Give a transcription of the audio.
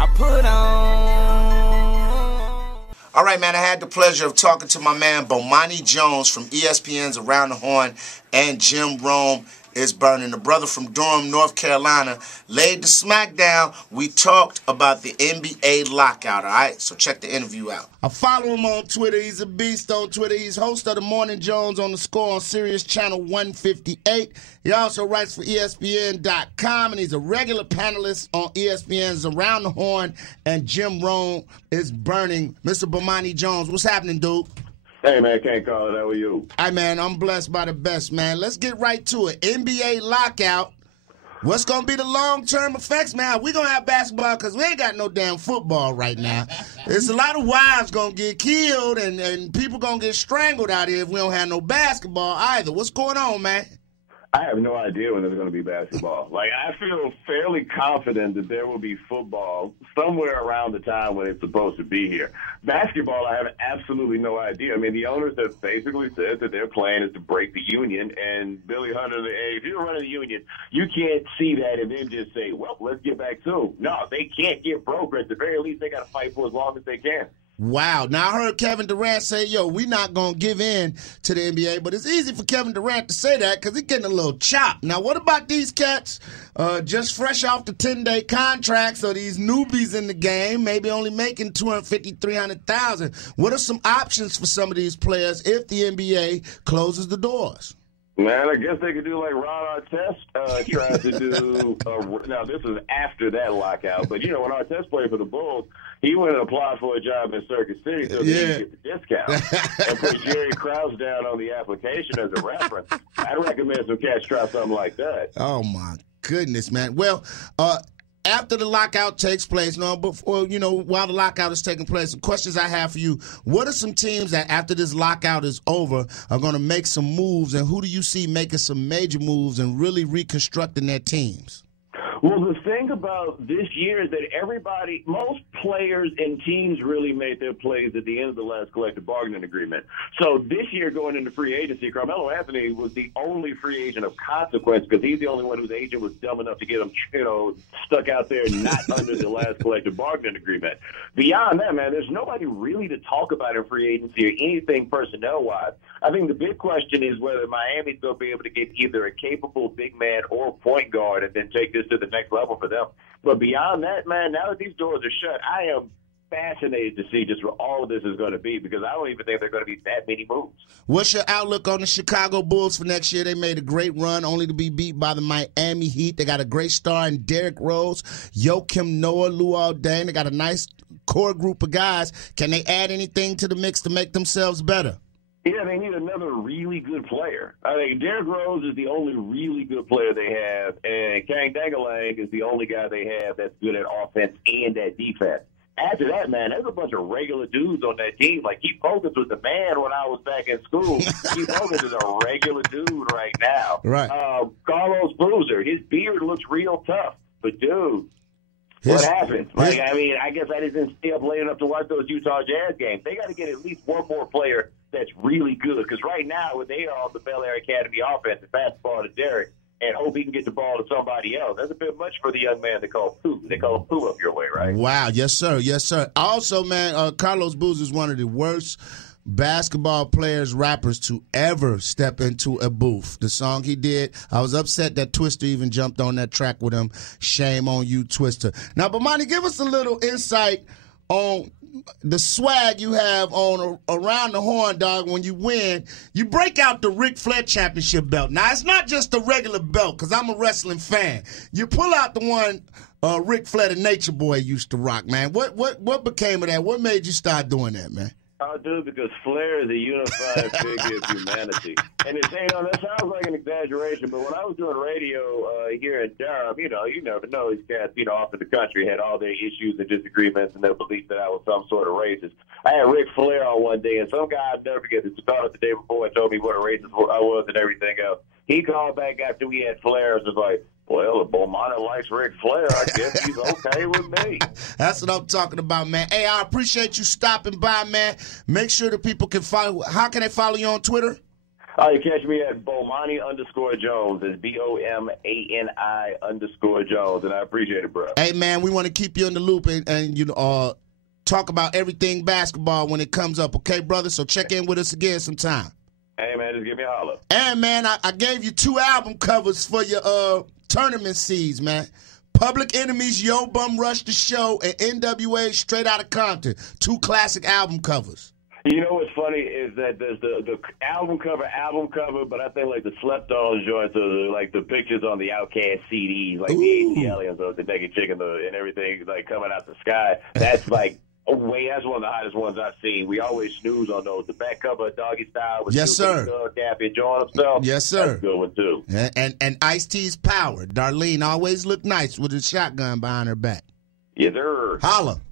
I put on. All right, man, I had the pleasure of talking to my man Bomani Jones from ESPN's Around the Horn and Jim Rome is Burning. The brother from Durham, North Carolina, laid the smackdown. We talked about the NBA lockout, all right? So check the interview out. I follow him on Twitter. He's a beast on Twitter. He's host of the Morning Jones on the Score on Sirius Channel 158. He also writes for ESPN.com, and he's a regular panelist on ESPN's Around the Horn and Jim Rome is Burning. Mr. Bomani Jones, what's happening, dude? Hey, man, can't call it. How are you? Hey, man, I'm blessed by the best, man. Let's get right to it. NBA lockout. What's going to be the long-term effects, man? We're going to have basketball because we ain't got no damn football right now. There's a lot of wives going to get killed and people going to get strangled out here if we don't have no basketball either. What's going on, man? I have no idea when there's going to be basketball. Like, I feel fairly confident that there will be football somewhere around the time when it's supposed to be here. Basketball, I have absolutely no idea. I mean, the owners have basically said that their plan is to break the union, and Billy Hunter, hey, if you're running the union, you can't see that and then just say, well, let's get back to it. No, they can't get broke. At the very least, they got to fight for as long as they can. Wow. Now, I heard Kevin Durant say, yo, we're not going to give in to the NBA, but it's easy for Kevin Durant to say that because he's getting a little chopped. Now, what about these cats just fresh off the 10-day contracts or these newbies in the game, maybe only making $250,000, $300,000? What are some options for some of these players if the NBA closes the doors? Man, I guess they could do like Ron Artest tried to do. Now, this is after that lockout, but, you know, when Artest played for the Bulls, he went and applied for a job in Circuit City so that he could get the discount and put Jerry Krause down on the application as a reference. I'd recommend some cats try something like that. Oh, my goodness, man. Well, after the lockout takes place, while the lockout is taking place, some questions I have for you. What are some teams that after this lockout is over are going to make some moves, and who do you see making some major moves and really reconstructing their teams? Well, the thing about this year is that most players and teams really made their plays at the end of the last collective bargaining agreement. So this year going into free agency, Carmelo Anthony was the only free agent of consequence because he's the only one whose agent was dumb enough to get him, stuck out there not under the last collective bargaining agreement. Beyond that, man, there's nobody really to talk about in free agency or anything personnel-wise. I think the big question is whether Miami's going to be able to get either a capable big man or point guard and then take this to the next level for them. But beyond that, man, now that these doors are shut, I am fascinated to see just what all of this is going to be because I don't even think there are going to be that many moves. What's your outlook on the Chicago Bulls for next year? They made a great run only to be beat by the Miami Heat. They got a great star in Derrick Rose, Joakim Noah, Luol Deng. They got a nice core group of guys. Can they add anything to the mix to make themselves better? Yeah, they need another really good player. I think Derrick Rose is the only really good player they have, and Kang Dangalang is the only guy they have that's good at offense and at defense. After that, man, there's a bunch of regular dudes on that team. Like, Keith Hogan was the man when I was back in school. Keith Hogan is a regular dude right now. Right. Carlos Boozer, his beard looks real tough, but dude, what happened? I guess I didn't stay up late enough to watch those Utah Jazz games. They got to get at least one more player that's really good because right now, when they are on the Bel Air Academy offense, the fastball to Derrick, and hope he can get the ball to somebody else. That's a bit much for the young man they call Pooh. They call him Pooh up your way, right? Wow. Yes, sir. Yes, sir. Also, man, Carlos Boozer is one of the worst basketball players, rappers to ever step into a booth. The song he did, I was upset that Twister even jumped on that track with him. Shame on you, Twister. Now, Bomani, give us a little insight on the swag you have on Around the Horn, dog. When you win, you break out the Ric Flair Championship belt. Now, it's not just a regular belt because I'm a wrestling fan. You pull out the one Ric Flair, the Nature Boy, used to rock, man. What became of that? What made you start doing that, man? Oh, dude, because Flair is a unified figure of humanity. And that sounds like an exaggeration, but when I was doing radio here in Durham, you never know these cats, off in the country had all their issues and disagreements and their belief that I was some sort of racist. I had Ric Flair on one day, and some guy I'd never forget, who called up the day before and told me what a racist I was and everything else. He called back after we had Flair and was like, well, if Bomani likes Ric Flair, I guess he's okay with me. That's what I'm talking about, man. Hey, I appreciate you stopping by, man. Make sure the people can follow. How can they follow you on Twitter? You catch me at Bomani_Jones. It's BOMANI_Jones, and I appreciate it, bro. Hey, man, we want to keep you in the loop and you know, talk about everything basketball when it comes up, okay, brother? So check in with us again sometime. Hey, man, just give me a holler. And, man, I gave you 2 album covers for your tournament seeds, man. Public Enemy's Yo Bum Rush the Show and NWA Straight Outta Compton. 2 classic album covers. You know what's funny is that there's the album cover, but I think like the slept on joints are like the pictures on the Outkast CDs, like the aliens or the naked chicken and everything like coming out the sky. That's like that's one of the hottest ones I've seen. We always snooze on those. The back cover, Doggy Style, with yes, sir. Daffy enjoying himself. Yes, sir. That's a good one too. And Ice-T's Power. Darlene always looked nice with a shotgun behind her back. Yes, sir. Holla.